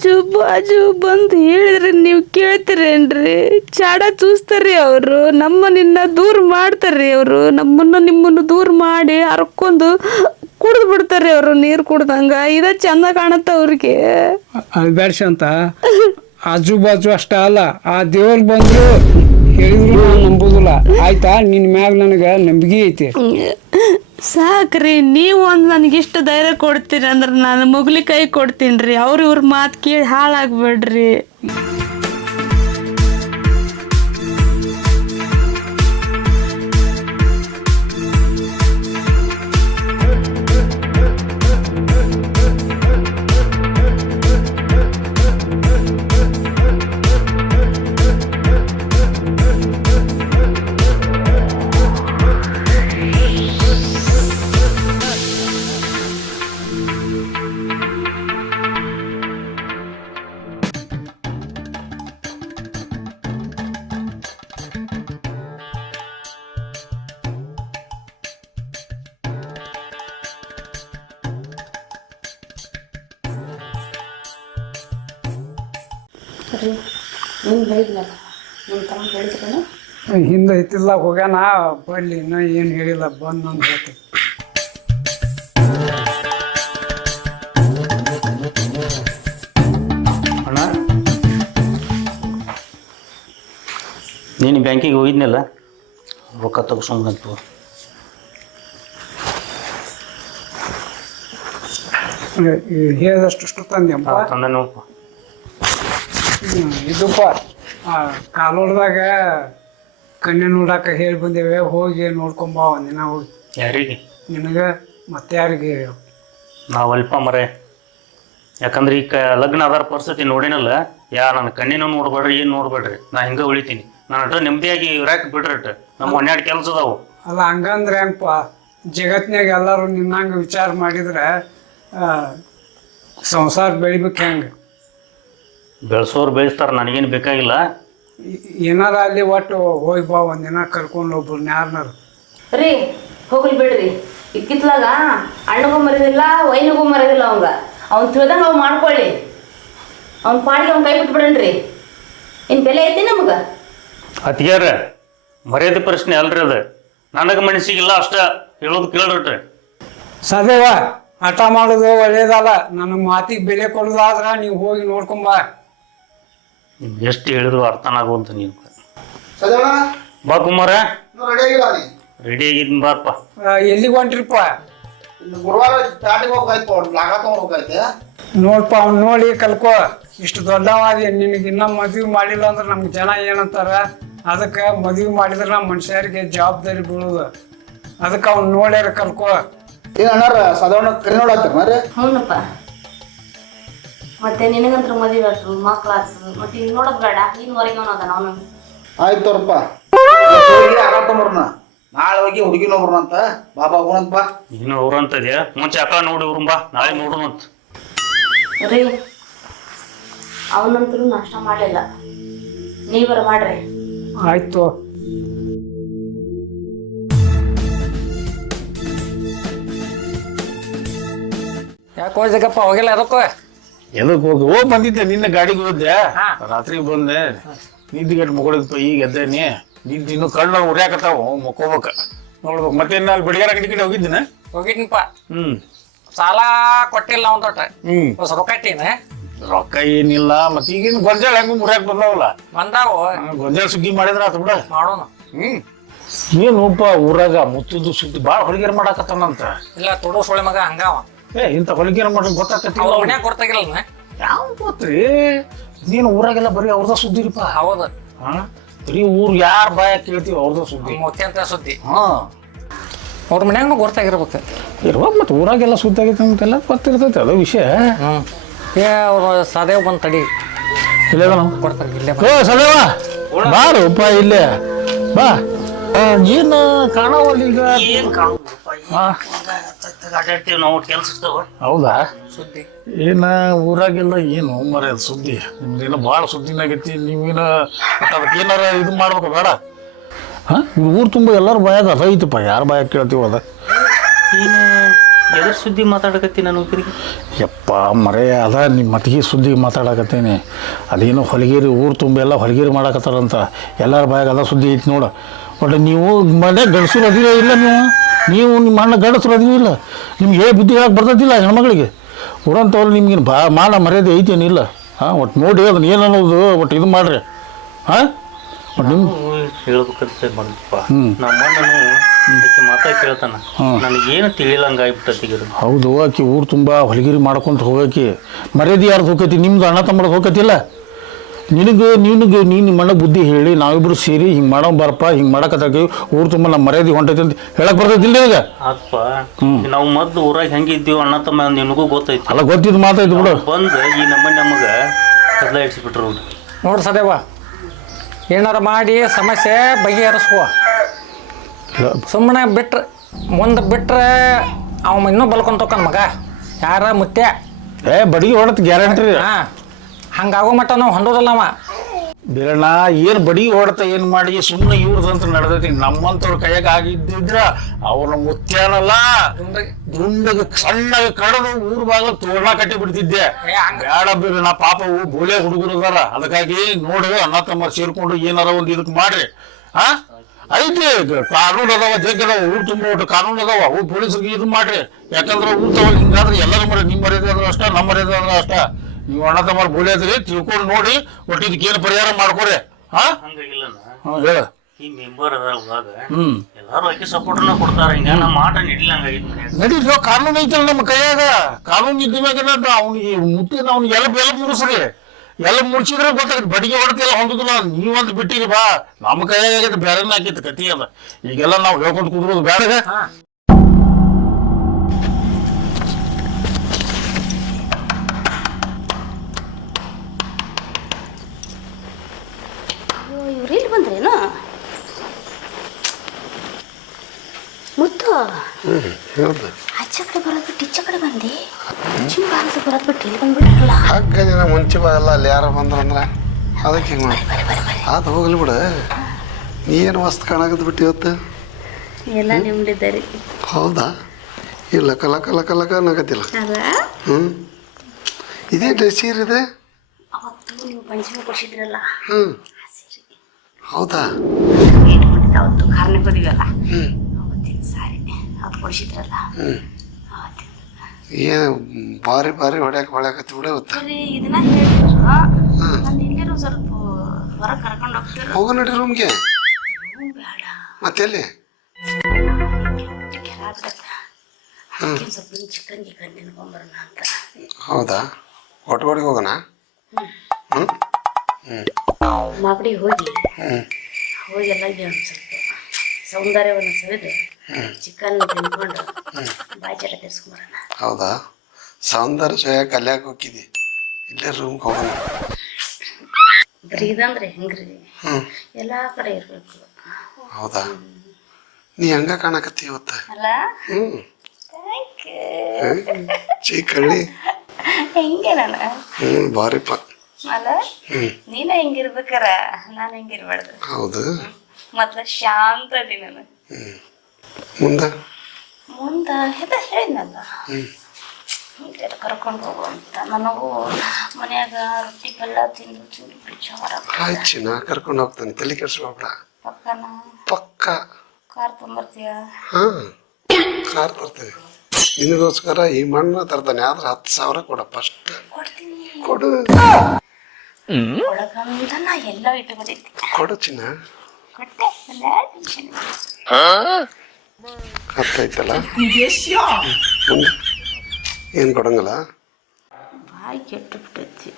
ಆಜು ಬಾಜು ಬಂದು ಹೇಳಿದ್ರೆ ನೀವು ಕೇಳ್ತೀರೇನ್ರಿ? ಚಾಡ ಚೂಸ್ತಾರ್ರಿ ಅವರು, ನಿನ್ನ ದೂರ ಮಾಡ್ತಾರ್ರಿ ಅವರು. ನಿಮ್ಮನ್ನು ದೂರ ಮಾಡಿ ಹರ್ಕೊಂಡು ಕುಡ್ದು ಬಿಡ್ತಾರ್ರಿ ಅವರು, ನೀರು ಕುಡ್ದಂಗ. ಇದ ಚಂದ ಕಾಣತ್ತ ಅವ್ರಿಗೆ. ಅದು ಬೇಡ್ಸ ಅಂತ ಆಜು ಬಾಜು ಅಷ್ಟ ಅಲ್ಲ, ಆ ದೇವ್ರು ಬಂದ್ರು ಹೇಳಿದ್ರು ನಾನು ನಂಬುದಿಲ್ಲ. ಆಯ್ತಾ? ನಿನ್ನ ಮ್ಯಾಗ ನನಗೆ ನಂಬಿಕೆ ಐತಿ. ಸಾಕ್ರಿ, ನೀವು ಒಂದು ನನಗಿಷ್ಟು ಧೈರ್ಯ ಕೊಡ್ತೀರಿ ಅಂದ್ರೆ ನಾನು ಮುಗ್ಲಿ ಕೈ ಕೊಡ್ತೀನಿ ರೀ. ಇವ್ರ ಮಾತು ಕೇಳಿ ಹಾಳಾಗ್ಬೇಡ್ರಿ. ಹಿಂದೆ ಐತಿಲ್ಲ ಹೋಗ್ಯಾನ ಬಳ್ಳಿ, ನಾ ಏನು ಹೇಳಿಲ್ಲ, ಬಂದು ನಂದು ಹೇಳ್ತೀನಿ. ಅಣ್ಣ, ನೀನು ಬ್ಯಾಂಕಿಗೆ ಹೋಗಿದ್ನಲ್ಲ, ರೊಕ್ಕ ತಗೋಸ್ಕೊಂಬಂತು. ಹೇಳಿದಷ್ಟು ತಂದೆಪ್ಪ. ತಂದ ನೋಡಪ್ಪ. ಇದಪ್ಪ ಕಾಲೋಡ್ದಾಗ ಕನ್ಯೆ ನೋಡಾಕ ಹೇಳಿ ಬಂದೇವೆ, ಹೋಗಿ ನೋಡ್ಕೊಂಬ ಒಂದಿನ ಹೋಗಿ. ಯಾರಿಗೆ? ನಿನಗೆ ಮತ್ತೆ ಯಾರಿಗೆ? ನಾವು ಅಲ್ಪ ಮರೆ. ಯಾಕಂದ್ರೆ ಈಗ ಲಗ್ನ ಆಧಾರ ಪರಿಸ್ಥಿತಿ ನೋಡಿನಲ್ಲ, ನನ್ನ ಕಣ್ಣಿನೂ ನೋಡ್ಬೇಡ್ರಿ, ಏನು ನೋಡ್ಬೇಡ್ರಿ, ನಾ ಹಿಂಗೆ ಉಳಿತೀನಿ. ನಾನು ಅಟ ನೆಮ್ಮದಿಯಾಗಿ ಇರಾಕ್ ಬಿಡ್ರಟ್, ನಮ್ಮ 12 ಕೆಲಸ ಅದಾವು. ಅಲ್ಲ ಹಂಗಂದ್ರೆ ಹೆಂಗಪ್ಪ? ಜಗತ್ನಾಗ ಎಲ್ಲರೂ ನಿನ್ನಂಗೆ ವಿಚಾರ ಮಾಡಿದ್ರೆ ಸಂಸಾರ ಬೆಳಿಬೇಕು ಹೆಂಗೆ? ಬೆಳೆಸೋರು ಬೆಳೆಸ್ತಾರೆ, ನನಗೇನು ಬೇಕಾಗಿಲ್ಲ. ಏನಾರ ಅಲ್ಲಿ ಒಟ್ಟು ಹೋಗಿ ಬಾ ಒಂದಿನ ಕರ್ಕೊಂಡು ಒಬ್ಬರು ಯಾರನ್ನಾರು. ರೀ ಹೋಗ್ಲಿ ಬಿಡ್ರಿ. ಇಕ್ಕಿತ್ಲಾಗ ಅಣ್ಣಗೂ ಮರಿದಿಲ್ಲ, ವೈನಿಗೂ ಮರಿದಿಲ್ಲ. ಅವ್ನು ತಿಳ್ದಂಗೆ ಅವ್ ಮಾಡ್ಕೊಳ್ಳಿ. ಅವ್ನ ಪಾಡಿಗೆ ಅವ್ನು ಕೈ ಬಿಟ್ಬಿಡಣ್ರಿ. ಇನ್ನು ಬೆಲೆ ಐತಿ ನಮ್ಗೆ? ಅತಿಗ್ಯಾರ ಮರ್ಯಾದೆ ಪ್ರಶ್ನೆ ಅಲ್ರಿ ಅದು. ನನಗೆ ಮನಸ್ಸಿಗಿಲ್ಲ ಅಷ್ಟ, ಹೇಳೋದು ಕೇಳ್ರಿ. ಸದೇವ ಹಠ ಮಾಡೋದು ಒಳ್ಳೇದಲ್ಲ. ನನ್ನ ಮಾತಿಗೆ ಬೆಲೆ ಕೊಡೋದಾದ್ರ ನೀವು ಹೋಗಿ ನೋಡ್ಕೊಂಬ. ಎಷ್ಟು ಹೇಳಿದ್ರು ಅರ್ಥನಾಗುವಂತ ನೀನು. ಬಾ ಕುಮಾರ, ರೆಡಿ ಆಗಿದ್ದೀನಿ ಬಾರಪ್ಪ. ಎಲ್ಲಿಗೆ ಹೊಂಟ್ರಿಪ್ಪ? ಗುರುವಾರ ಪ್ಯಾಟಿಗೆ ಹೋಗ್ಬೇಕು, ಲಾಗ ತಗೊಂಡ್ಬೇಕಾಯ್ತೆ. ನೋಡ್ಪ ಅವ್ನು ನೋಡಿ ಕಲ್ಕೋ. ಇಷ್ಟು ದೊಡ್ಡವಾದಿ, ನಿನಗೆ ಇನ್ನೂ ಮದುವೆ ಮಾಡಿಲ್ಲ ಅಂದ್ರೆ ನಮ್ಗೆ ಜನ ಏನಂತಾರ? ಅದಕ್ಕೆ ಮದುವೆ ಮಾಡಿದ್ರೆ ನಮ್ಮ ಮನುಷ್ಯರಿಗೆ ಜವಾಬ್ದಾರಿ ಬೀಳೋದು. ಅದಕ್ಕೆ ಅವ್ನು ನೋಡ್ಯಾರ ಕಲ್ಕೋ. ಅಣ್ಣಾರ ಸಾಧಾರಣ ಕರಿ ನೋಡಾಕ್ತಾರ ಮಾರ್ರೆ. ಹ್ಞೂನಪ್ಪ, ಮತ್ತೆ ನಿನಗಂತ್ರ ಮದುವೆ ಆಗ್ತದೆ, ಮಕ್ಳು ಆಗ್ತದೆ, ಮತ್ತೆ ಈಗ ನೋಡೋದು ಬೇಡ. ಇನ್ನುವರೆಗೆ ಅವನದಾನ ಅವನು. ಆಯ್ತು ತೋರಪ್ಪ, ಆಗಾತಂಬ್ರನ ನಾಳೆ ಹೋಗಿ ಹುಡುಗಿನ ಒಬ್ರನ ಅಂತ ಬಾಬಾ ಹೋಗಂತ ಬಾ. ಇನ್ನು ಅವ್ರಂತದ್ಯಾ? ಮುಂಚೆ ಅಕ್ಕ ನೋಡಿ ಅವ್ರನ್ ಬಾ, ನಾಳೆ ನೋಡೋಣಂತ. ರೀ ಅವನಂತರೂ ನಾಷ್ಟ ಮಾಡಲಿಲ್ಲ, ನೀವರ ಮಾಡ್ರಿ. ಆಯ್ತು. ಯಾಕೋ ಜಗಪ್ಪ ಹೋಗಿಲ್ಲ? ಅದಕ್ಕೋ ಎದಕ್ ಹೋಗಿ ಬಂದಿದ್ದೆ, ನಿನ್ನ ಗಾಡಿಗೆ ಹೋದೆ, ರಾತ್ರಿ ಬಂದೆ, ನಿದ್ದಿಗೆಟ್ಟು ಮುಗಳಿದ್ಪ. ಈಗ ಎದ್ದೇನಿ, ನಿದ್ದೆ ಇನ್ನು ಕಣ್ಣು ಉರಿಯಾಕತ್ತಾವ, ಮುಕ್ಕೋಬೇಕ ನೋಡ್ಬೇಕು. ಮತ್ತೆ ನಾನು ಬಿಡಿಗಾರ ಕಡೆ ಹೋಗಿದ್ದೀನ. ಹೋಗಿದ್ನಪ್ಪ. ಸಾಲ ಕೊಟ್ಟಿಲ್ಲ ಅವ್ನ ತೊಟ್ಟ. ಹೊಸ ರೊಕ್ಕ ಇಟ್ಟೀನ. ರೊಕ್ಕ ಏನಿಲ್ಲ, ಮತ್ತೆ ಈಗೇನು ಗೊಂಜಾಳ ಹೆಂಗ ಮುರಿಯಾಕ ಬಂದಾವಲ್ಲ, ಬಂದಾವು. ಗೊಂಜಾಳ ಸುಗ್ಗಿ ಮಾಡಿದ್ರ ಆತ ಬಿಡ. ಮಾಡೋಣ. ಏನಪ್ಪ ಊರಾಗ ಮುತ್ತದ್ದು ಸುದ್ದಿ ಭಾಳ ಹೊಲಿಗೆರ ಮಾಡಾಕತ್ತಾನಂತ. ಇಲ್ಲ ತೊಡೋ ಸೊಳೆ ಮಗ ಹಂಗಾವ. ಇಂಥ ಹೊಲಿಗೆರ ಮಾಡೋದು ಗೊತ್ತಾಕತ್ತಿಲ್ಲ. ಮನ್ಯಾಗ ಗೊತ್ತಾಗಿಲ್ಲ. ಯಾವ ಗೊತ್ತ್ರಿ, ನೀನು ಊರಾಗೆಲ್ಲ ಬರೀ ಅವ್ರದ ಸುದ್ದಿರಿಪ್ಪ. ಹೌದು, ಬರೀ ಊರ್ ಯಾರ ಬಾಯ ಕೇಳ್ತೀವಿ ಅವ್ರದ ಸುದ್ದಿ, ಮುತ್ಯಂತ ಸುದ್ದಿ. ಅವ್ರ ಮನ್ಯಾಗ ಗೊತ್ತಾಗಿರ್ಬೇಕು. ಇರ್ಬೇಕು, ಮತ್ತೆ ಊರಾಗೆಲ್ಲ ಸುದ್ದಿ ಆಗೈತೆ ಅಂತೆಲ್ಲ ಗೊತ್ತಿರ್ತೈತೆ, ಅದು ವಿಷಯ. ಅವ್ರು ಸದೇವ್ ಬಂದು ತಡಿ. ಇಲ್ಲೇ ಕೊಡ್ತಾರೆ ಇಲ್ಲೇ. ಸದೇವ ಬಾರಪ್ಪ ಇಲ್ಲೇ ಬಾ. ಏನು ಕಾಣವಲ್ಲ ಈಗ? ಏನು ಕಾಣೋದು ನಾವು ಕೆಲಸ ಇರ್ತಾವ. ಹೌದಾ? ಸುದ್ದಿ ಏನ ಊರಾಗೆಲ್ಲ ಏನು ಮರ ಸುದ್ದಿ? ನಿಮ್ದೇನೋ ಭಾಳ ಸುದ್ದಿನಾಗೈತಿ. ನೀವೇನ ಅದಕ್ಕೆ ಏನಾರ ಇದು ಮಾಡ್ಬೇಕು ಬೇಡ? ಊರು ತುಂಬ ಎಲ್ಲರ ಬಾಯಾಗ ಅದ ಐತಪ್ಪ, ಯಾರ ಬಾಯಾಗ ಕೇಳ್ತೀವ ಅದ. ಏನು ಎದ್ರ ಸುದ್ದಿ ಮಾತಾಡಕತ್ತಿ ನಾನು ತಿರುಗಿ ಯಪ್ಪ ಮರೆ ಅದ ನಿಮ್ಮ ಮತ್ತಿಗೆ ಸುದ್ದಿ ಮಾತಾಡಕತ್ತೇನೆ. ಅದೇನೋ ಹೊಲಗೇರಿ ಊರು ತುಂಬೆಲ್ಲ ಹೊಲಗೇರಿ ಮಾಡಕತ್ತಾರಂತ ಎಲ್ಲರ ಬಾಯಾಗ ಅದ ಸುದ್ದಿ ಐತಿ ನೋಡು. ಬಟ್ ನೀವು ಮನೆ ಗಂಡಸರು ಅದಿರೋ ಇಲ್ಲ, ನೀವು ನಿಮ್ಮ ಅಣ್ಣ ಗಂಡಸರು ಅದಿರೋ ಇಲ್ಲ. ನಿಮ್ಗೆ ಬುದ್ಧಿ ಹೇಳಕ್ಕೆ ಬರ್ತದಿಲ್ಲ ಹೆಣ್ಮಗಳಿಗೆ. ಊರಂತವ್ರು ನಿಮ್ಗೇನು ಮಾಡ ಮರ್ಯಾದೆ ಐತೇನಿಲ್ಲ. ಹಾಂ ಒಟ್ಟು ನೋಡಿ ಅದನ್ನ ಏನು ಅನ್ನೋದು ಒಟ್ಟು ಇದು ಮಾಡಿರಿ. ಹಾಂ ನಿಮ್ಮ ಹೇಳ್ಬೇಕಂತ ಬಂದಪ್ಪ ನಮ್ಮ ಅಣ್ಣನು ಮಾತಾ ಕೇಳ್ತಾನ, ನನಗೇನು ತಿಳಿಲಂಗ ಆಗ್ಬಿಟ್ಟತಿಗ. ಹೌದು, ಆಕಿ ಊರು ತುಂಬ ಹೊಲಗಿರಿ ಮಾಡ್ಕೊಂತ ಹೋಗಕ್ಕೆ ಮರ್ಯಾದೆ ಯಾರ್ದು ಹೋಗತಿ? ನಿಮ್ದು ಅಣ್ಣ ತಮ್ಮದು ಹೋಗತಿಲ್ಲ. ನೀನು ಮಣ್ಣ ಬುದ್ಧಿ ಹೇಳಿ ನಾವಿಬ್ರು ಸೇರಿ ಹಿಂಗೆ ಮಾಡೋ ಬರಪ್ಪ, ಹಿಂಗೆ ಮಾಡಕತ್ತಾಗಿ ಊರು ತುಂಬ ನಮ್ಮ ಮರ್ಯಾದೆ ಹೊಂಟೈತಿ ಅಂತ ಹೇಳಕ್ ಬರ್ತೈತಿಲ್ಲ ಈಗ? ಅಪ್ಪ ನಾವು ಮೊದ್ಲು ಊರಾಗ ಹೆಂಗಿದ್ದೀವಿ ಅಣ್ಣ ತಮ್ಮ ನಿನಗೂ ಗೊತ್ತೈತಿ. ಅಲ್ಲ ಗೊತ್ತಿದ್ದು ಮಾತಾಯ್ತು ಬಿಡು. ಬಂದು ಈ ನಮಗೆ ಕದ್ಲ ಇಡ್ಸಿಬಿಟ್ರು. ನೋಡು ಸದೇವ, ಏನಾರ ಮಾಡಿ ಸಮಸ್ಯೆ ಬಗೆಹರಿಸ್ಕೋ. ಸುಮ್ಮನೆ ಬಿಟ್ರೆ ಮುಂದೆ ಬಿಟ್ರೆ ಅವ ಇನ್ನೂ ಬಲ್ಕೊಂತೋಕನ್ ಮಗ ಯಾರ ಮುತ್ತೆ ಬಡಿಗೆ ಹೊಡತ್ ಗ್ಯಾರಂಟಿ ರೀ. ಹಾಂ, ಹಂಗಾಗೋ ಮಟ್ಟ ನಾವು ಹೊಂದೋದಲ್ಲ ಅವ. ಬೇರಣ್ಣ ಏನು ಬಡಿಗೆ ಹೊಡ್ತ ಏನು ಮಾಡಿ ಸುಮ್ಮನೆ ಇವ್ರದಂತ ನಡೆದೈತಿ. ನಮ್ಮಂತವ್ರ ಕೈಯಾಗ ಆಗಿದ್ದಿದ್ರ ಅವ್ರ ಮುತ್ಯಾನಲ್ಲ ದುಂಡಗ ಸಣ್ಣಗ ಕಡದು ಊರ್ ಭಾಗ ತೋರಣ ಕಟ್ಟಿ ಬಿಡ್ತಿದ್ದೆ. ಬೇಡ ಬೇರಣ್ಣ, ಪಾಪ ಬೋಳೆ ಹುಡುಗರು ಅದಾರ. ಅದಕ್ಕಾಗಿ ನೋಡಿ ಅಣ್ಣ ತಮ್ಮ ಸೇರ್ಕೊಂಡು ಏನಾರ ಒಂದು ಇದಕ್ಕೆ ಮಾಡ್ರಿ. ಹಾ ಐತಿ ಕಾನೂನು ಅದಾವ, ಜಗ್ ಅದಾವ, ಊರು ತುಂಬ ಒಟ್ಟು ಕಾನೂನು ಅದಾವ. ಅವು ಪೊಲೀಸರಿಗೆ ಇದು ಮಾಡ್ರಿ. ಯಾಕಂದ್ರೆ ಊರ್ ತಗೊಂಡು ಹಿಂಗಾದ್ರೆ ಎಲ್ಲರೂ ಮಾಡಿ ನಿಮ್ಮ ಮರ್ಯಾದೆ ಆದ್ರೂ ಅಷ್ಟ, ನಮ್ಮ ಮರ್ಯಾದೆ ಆದ್ರೂ ಅಷ್ಟ. ನೀವು ಅಣ್ಣ ತಮ್ಮ ಬೋಳೆ ಅದ್ರಿ ತಿಳ್ಕೊಂಡು ನೋಡಿ ಒಟ್ಟು ಇದಕ್ಕೇನು ಪರಿಹಾರ ಮಾಡ್ಕೊರಿ. ಹಾ ಹಂಗಾಗಿಲ್ಲ ಹೇಳ ಈ ಮೆಂಬರ್ ಅದಾಗ ಎಲ್ಲಾರು ಆಕಿ ಸಪೋರ್ಟ್ನ ಕೊಡ್ತಾರ. ಹಿಂಗ ನಮ್ಮ ಆಟ ನಡಿಲಂಗಾಗಿತ್ತು. ನಡೀರಿ, ಕಾನೂನು ಐತಲ್ಲ ನಮ್ಮ ಕೈಯಾಗ. ಕಾನೂನು ಇದ್ದಾಗ ಅವ್ನಿಗೆ ಮುಟ್ಟಿನ ಅವ್ನಿಗೆ ಎಲ್ಲ ಮುಗಿಸ್ರಿ. ಎಲ್ಲ ಮುಡ್ಸಿದ್ರೆ ಗೊತ್ತಾಗತ್ತೆ. ಬಡಿಗೆ ಹೊಡ್ತಿಲ್ಲ ಹೊಂದುದಿಲ್ಲ. ನೀವಂತ ಬಿಟ್ಟಿರಿ ಬಾ, ನಮ್ಮ ಕೈಯಾಗ ಬೇರೆನ ಹಾಕಿತ್ತು ಕತಿ ಅದ. ಈಗೆಲ್ಲ ನಾವು ಹೇಳ್ಕೊಂಡು ಕುದ್ರೋದು ಬೇಡ. ಇವ್ರು ಇಲ್ಲಿ ಬಂದ್ರೇನು ಮುತ್ತು? ಆಚೆ ಕಡೆ ಬರೋದು ಬಿಟ್ಟು ಈಚೆ ಕಡೆ ಬಂದು ಮುಂಚಿನ ಬಾರದು ಬರೋದು ಬಿಟ್ಟು ಇಲ್ಲಿ ಬಂದ್ಬಿಟ್ರಲ್ಲ. ಹಾಗ ಮುಂಚೆ ಬರಲ್ಲ, ಅಲ್ಲಿ ಯಾರು ಬಂದ್ರಂದ್ರೆ ಅದಕ್ಕೆ ಹಿಂಗೆ ಮಾಡಿ ಅದು ಹೋಗ್ಲಿ ಬಿಡು. ನೀನು ಮಸ್ತ್ ಕಾಣಕತ್ ಬಿಟ್ಟು ಇವತ್ತು ಎಲ್ಲ ನಿಮ್ದಿದ್ದಾರೆ. ಹೌದಾ? ಇಲ್ಲ ಕಲ ಕಲ ಕಲ ಕಾಣಕತ್ತಿಲ್ಲ. ಹ್ಞೂ ಇದೇ ಸೀರೆ ಅವತ್ತು ನೀವು ಪಂಚಮಿ ಕೊಡಿಸಿದ್ರಲ್ಲ. ಹ್ಞೂ ಹೌದಾ? ಅವತ್ತು ಕಾರ್ನೆ ಹೋದಿವಲ್ಲ, ಅವತ್ತಿನ ಸಾರಿ ಅದು ಕೊಡಿಸಿದ್ರಲ್ಲ. ಏನು ಭಾರಿ ಭಾರಿ ಹೊಡ್ಯಾಕತ್ತಿ ಬಿಡ ಇವತ್ತು. ಇದನ್ನ ಹೇಳಿದ್ರು, ನಾನು ಎಲ್ಲರೂ ಸ್ವಲ್ಪ ಹೊರಗೆ ಕರ್ಕೊಂಡು ಹೋಗ್ತೀರ. ಹೋಗೋ ನಡಿ ರೂಮ್ಗೆ. ಬೇಡ, ಮತ್ತೆಲ್ಲಿ? ಸ್ವಲ್ಪ ಚಿಕನ್ ಗಿಕನ್ ತಿನ್ಕೊಂಬರೋಣ ಅಂತ. ಹೌದಾ? ಒಟ್ಟುಗಡೆಗೆ ಹೋಗೋಣ? ಹ್ಞೂ ಮಾಗಡಿಗೆ ಹೋಗೆಲ್ಲ ಒಂದು ಸ್ವಲ್ಪ ಸೌಂದರ್ಯವನ್ನು ಸವಿದು ಚಿಕನ್ ತಿನ್ಕೊಂಡು ಬಾಯಿ ಚಟ ತಿರ್ಸ್ಕೊಂಬರೋಣ. ಹೌದಾ? ಸೌಂದರ್ಯ ಜಯ ಕಲ್ಯಾಕ ಹೋಗಿದ್ದಿ, ಇಲ್ಲೇ ರೂಮ್ಗೆ ಹೋಗೋಣ. ಬರೀ ಇದಂದ್ರೆ ಹೆಂಗ್ರಿ, ಎಲ್ಲ ಕಡೆ ಇರಬೇಕು. ಹೌದಾ? ನೀ ಹಂಗ ಕಾಣಕತ್ತಿ ಇವತ್ತು. ಅಲ್ಲ? ಚೀಕಳ್ಳಿ ಹೆಂಗೆ ನಾನು ಭಾರಿಪ್ಪ ಅಲ್ಲ? ನೀನ ಹೆಂಗಿರ್ಬೇಕಾರ ನಾನು ಹೆಂಗಿರ್ಬಾರ್ದು. ಹೌದು, ಮೊದ್ಲ ಶಾಂತ ಅದಿ ನಾನು. ಮುಂದೆ ಹೇಳಿದ್ನಲ್ಲ ಕರ್ಕೊಂಡು ಹೋಗು ಅಂತ. ನನಗೂ ಮನ್ಯಾಗ ರೊಟ್ಟಿ ಬೆಲ್ಲ ತಿಂದು ತಿಂದು ಬೇಜಾರ. ಆಯ್ತು, ನಾ ಕರ್ಕೊಂಡು ಹೋಗ್ತಾನೆ, ತಲೆ ಕೆಡ್ಸ್ಕೊಬೇಡ. ಪಕ್ಕನ ಪಕ್ಕ ಕಾರ್ ತೊಂಬರ್ತೀಯ? ಹಾಂ, ಕಾರ್ ತರ್ತೇವೆ ನಿನಗೋಸ್ಕರ. ಈ ಮಣ್ಣು ತರ್ತಾನೆ, ಆದ್ರೆ 10,000 ಕೊಡ ಫಸ್ಟ್. ಕೊಡ್ತೀನಿ, ಕೊಡು ಒಳಗಂದ ನಾ ಎಲ್ಲ ಇಟ್ಕೊಂಡಿದ್ದೆ. ಕೊಡು ಚಿನ್ನ. ಕೊಟ್ಟೆ, ಅರ್ಥಾಯ್ತಲ್ಲ? ಮುಂದೆ ಏನು ಕೊಡಂಗಲ್ಲ? ಬಾಯಿ ಕೆಟ್ಟು ಬಿಟ್ಟೈತಿ.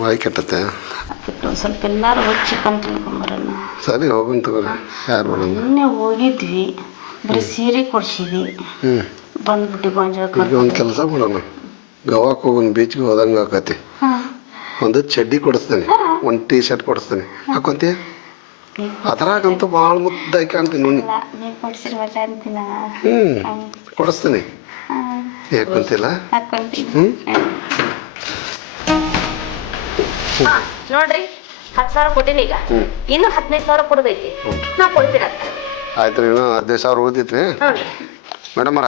ಬಾಯಿ ಕೆಟ್ಟತ್ತೆ. ಒಂದು ಸ್ವಲ್ಪ ಎಲ್ಲಾರು ಹೋಗಿ ಚಿಕನ್ ತಿನ್ಕೊಂಬರೋಣ. ಸರಿ ಹೋಗಂತ ತಗೋರಿ, ಯಾರು ಬರೋಣ? ಮೊನ್ನೆ ಹೋಗಿದ್ವಿ, ಬರೀ ಸೀರೆ ಕೊಡ್ಸಿದ್ವಿ, ಬಂದ್ಬಿಟ್ಟು ಗೊಂಜಾಳ. ಈಗ ಒಂದು ಕೆಲಸ ಮಾಡೋಣ, ಗೋವಾಕ್ಕೆ ಹೋಗೋಣ, ಬೀಚ್ಗೆ ಹೋದಂಗೆ ಆಕತಿ. ಒಂದು ಚಡ್ಡಿ ಕೊಡಿಸ್ತೇನೆ, ಒಂದು ಟೀ ಶರ್ಟ್ ಕೊಡಿಸ್ತೇನೆ, ಹಾಕೊಂತೀಯ? ಅದ್ರಾಗಂತೂ ಭಾಳ ಮುದ್ದಾಗಿ ಕಾಣ್ತೀನಿ ನೀನು. ನೀವು ಕೊಡ್ಸಿರ ಮಜ ಅಂತೀನ. ಕೊಡಿಸ್ತೀನಿ, ಹಾಕೊಂತಿಲ್ಲ? ಹಾಕೊಂತೀನಿ. ನೋಡ್ರಿ, 10,000 ಕೊಟ್ಟಿನಿ. ಈಗ ಇನ್ನು 15,000 ಕೊಡೋದೈತಿ, ನಾ ಕೊಡ್ತೀರ. ಆಯ್ತು, ಇನ್ನೂ 15,000 ಉಳಿದಿತ್ರಿ ಮೇಡಮರ.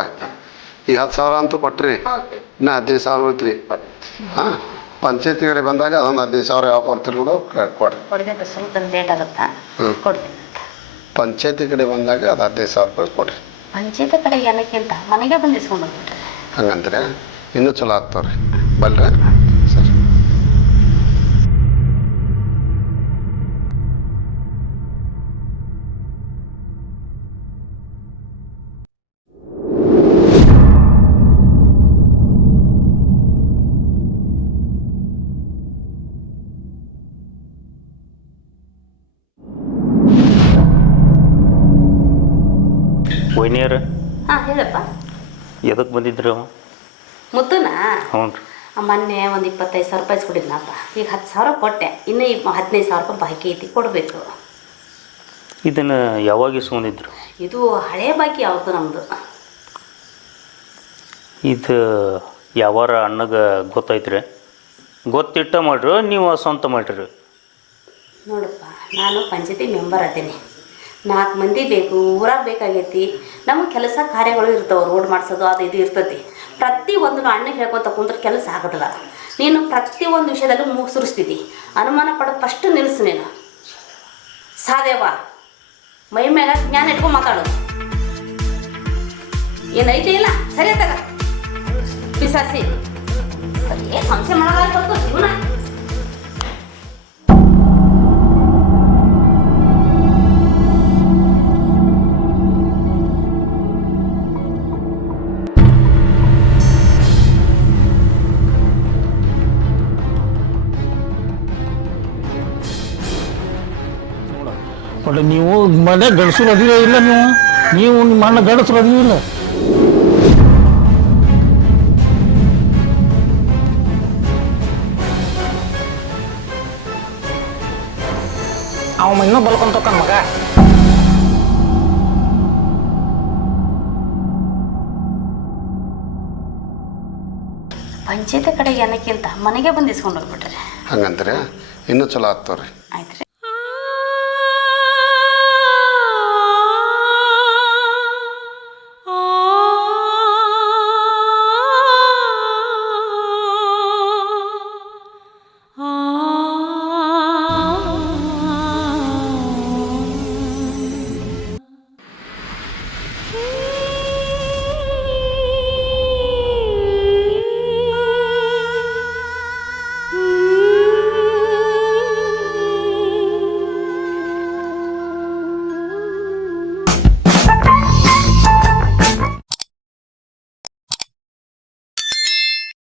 ಈಗ 10,000 ಅಂತೂ ಕೊಟ್ರಿ, ಇನ್ನು 15,000 ಉಳಿತ್ರಿ. ಹಾಂ, ಪಂಚಾಯತಿ ಕಡೆ ಬಂದಾಗ ಅದೊಂದು 15,000 ಯಾವ ಕೊಡ್ತೀರಿ ನೋಡು ಕೊಡ್ರಿ. ಕೊಡ್ಬೇಕು, ಸ್ವಲ್ಪ ಲೇಟ್ ಆಗುತ್ತಾ? ಹ್ಮ್. ಕೊಡ್ತೀನಿ. ಪಂಚಾಯತಿ ಕಡೆ ಬಂದಾಗ ಅದು 15,000 ರೂಪಾಯಿ ಕೊಡ್ರಿ. ಪಂಚಾಯತ್ ಕಡೆ ಏನಕ್ಕಿಂತ ಮನೆಗೆ ಬಂದು ಇಸ್ಕೊಂಡು ಬಂದ್ಬಿಟ್ರೆ. ಹಂಗಂದ್ರೆ ಇನ್ನೂ ಚಲೋ ಆಗ್ತಾವ್ರಿ. ಬಲ್ರಿ ಸರ್. ವೈನಿಯರ್ ಹಾಂ ಹೇಳಪ್ಪ. ಎದಕ್ಕೆ ಬಂದಿದ್ರಿ ಅವ? ಮುತ್ತುನಾ? ಹ್ಞೂ ರೀ. ಮೊನ್ನೆ ಒಂದು 25,000 ರೂಪಾಯಿ ಕೊಡಿದ್ನಪ್ಪ. ಈಗ 10,000 ಕೊಟ್ಟೆ, ಇನ್ನೂ 15,000 ರೂಪಾಯಿ ಬಾಕಿ ಐತಿ, ಕೊಡಬೇಕು. ಇದನ್ನು ಯಾವಾಗ ಇಸ್ಕೊಂಡಿದ್ರು? ಇದು ಹಳೆ ಬಾಕಿ ಯಾವುದು ನಮ್ಮದು. ಇದು ಯಾವಾರ ಅಣ್ಣಗೆ ಗೊತ್ತೈತ್ರಿ? ಗೊತ್ತಿಟ್ಟ ಮಾಡ್ರಿ ನೀವು ಸ್ವಂತ ಮಾಡಿರಿ? ನೋಡಪ್ಪ, ನಾನು ಪಂಚಾಯತಿ ಮೆಂಬರ್ ಅದೇನೆ. 4 ಮಂದಿ ಬೇಕು, ಊರಾಗ ಬೇಕಾಗೈತಿ. ನಮಗೆ ಕೆಲಸ ಕಾರ್ಯಗಳು ಇರ್ತಾವೆ, ರೋಡ್ ಮಾಡಿಸೋದು ಅದು ಇದು ಇರ್ತೈತಿ. ಪ್ರತಿಯೊಂದನ್ನು ಅಣ್ಣಗೆ ಹೇಳ್ಕೊತ ಕುಂದ್ರೆ ಕೆಲಸ ಆಗೋದಿಲ್ಲ. ನೀನು ಪ್ರತಿಯೊಂದು ವಿಷಯದಲ್ಲೂ ಮುಗಿಸಿರ್ಸ್ತಿದ್ದಿ. ಅನುಮಾನ ಪಡೋದು ಫಸ್ಟ್ ನಿಲ್ಲಿಸು ನೀನು. ಸಾದೇವ ಮೈ ಮ್ಯಾಗ ಜ್ಞಾನ ಇಟ್ಕೊಂಡು ಮಾತಾಡೋದು ಏನೈತೆ ಇಲ್ಲ ಸರಿ ತಗ ಪಿಸಾಸಿ ಸಂಶಯ ಮಾಡೋದು ಜೀವನ. ಬಟ್ ನೀವು ಮನೆ ಗಡಸರು ಅದಿರೋ ಇಲ್ಲ, ನೀವು ನಿಮ್ಮ ಅಣ್ಣ ಗಡಸರು ಅದಿರೋ ಇಲ್ಲ. ಅವ ಇನ್ನೂ ಬಲ್ಕೊಂತಕ್ಕನ್ ಮಗ. ಪಂಚಾಯತಿ ಕಡೆಗೆ ಏನಕ್ಕಿಂತ ಮನೆಗೆ ಬಂದು ಇಸ್ಕೊಂಡು ಹೋಗ್ಬಿಟ್ರೆ. ಹಂಗಂದ್ರೆ ಇನ್ನೂ ಚಲೋ ಆಗ್ತಾವ್ರಿ. ಆಯ್ತು ರೀ.